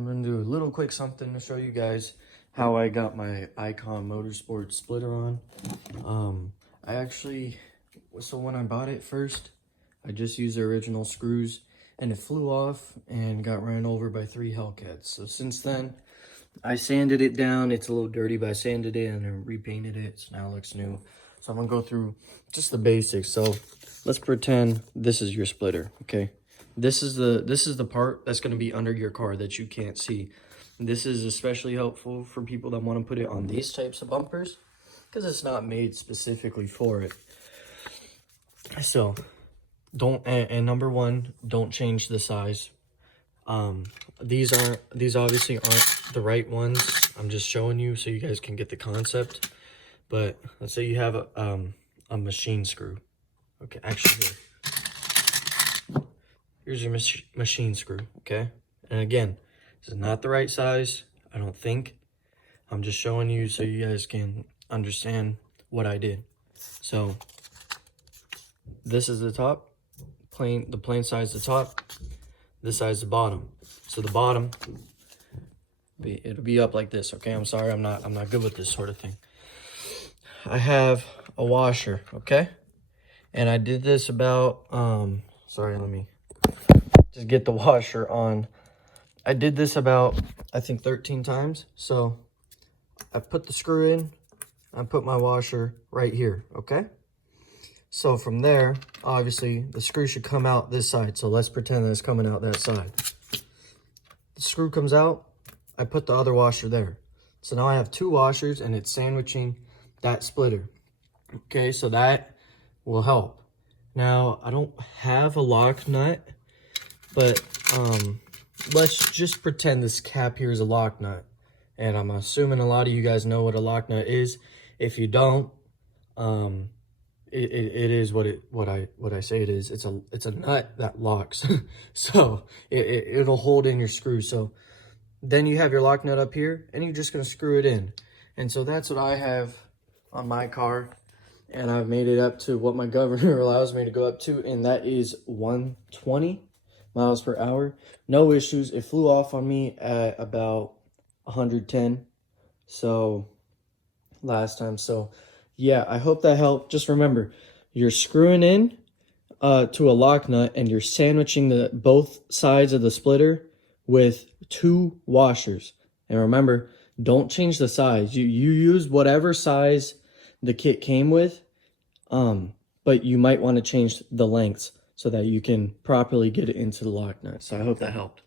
I'm gonna do a little quick something to show you guys how I got my IkonMotorsports splitter on. So when I bought it first, I just used the original screws and it flew off and got ran over by 3 Hellcats. So since then, I sanded it down. It's a little dirty, but I sanded it and then repainted it, so now it looks new. So I'm gonna go through just the basics. So let's pretend this is your splitter, okay? This is the part that's gonna be under your car that you can't see. This is especially helpful for people that want to put it on these types of bumpers because it's not made specifically for it. So don't, and number one, don't change the size. These obviously aren't the right ones. I'm just showing you so you guys can get the concept. But let's say you have a machine screw. Okay, actually here's your machine screw, okay? And again, this is not the right size, I don't think. I'm just showing you so you guys can understand what I did. So this is the top, the plain size the top, this size the bottom. So the bottom, it'll be up like this, okay? I'm sorry, I'm not good with this sort of thing. I have a washer, okay? And I did this about, sorry, let me just get the washer on. I did this about, I think 13 times. So I put the screw in, I put my washer right here, okay? So from there, obviously the screw should come out this side. So let's pretend that it's coming out that side. The screw comes out, I put the other washer there. So now I have 2 washers and it's sandwiching that splitter. Okay, so that will help. Now, I don't have a lock nut, but let's just pretend this cap here is a lock nut. And I'm assuming a lot of you guys know what a lock nut is. If you don't, it is what I say it is. It's a nut that locks. So it'll hold in your screw. So then you have your lock nut up here and you're just gonna screw it in. And so that's what I have on my car. And I've made it up to what my governor allows me to go up to, and that is 120 miles per hour. No issues. It flew off on me at about 110. So last time. So yeah, I hope that helped. Just remember, you're screwing in to a lock nut and you're sandwiching both sides of the splitter with 2 washers. And remember, don't change the size. You use whatever size the kit came with, but you might want to change the lengths so that you can properly get it into the lock nut. So I hope that helped.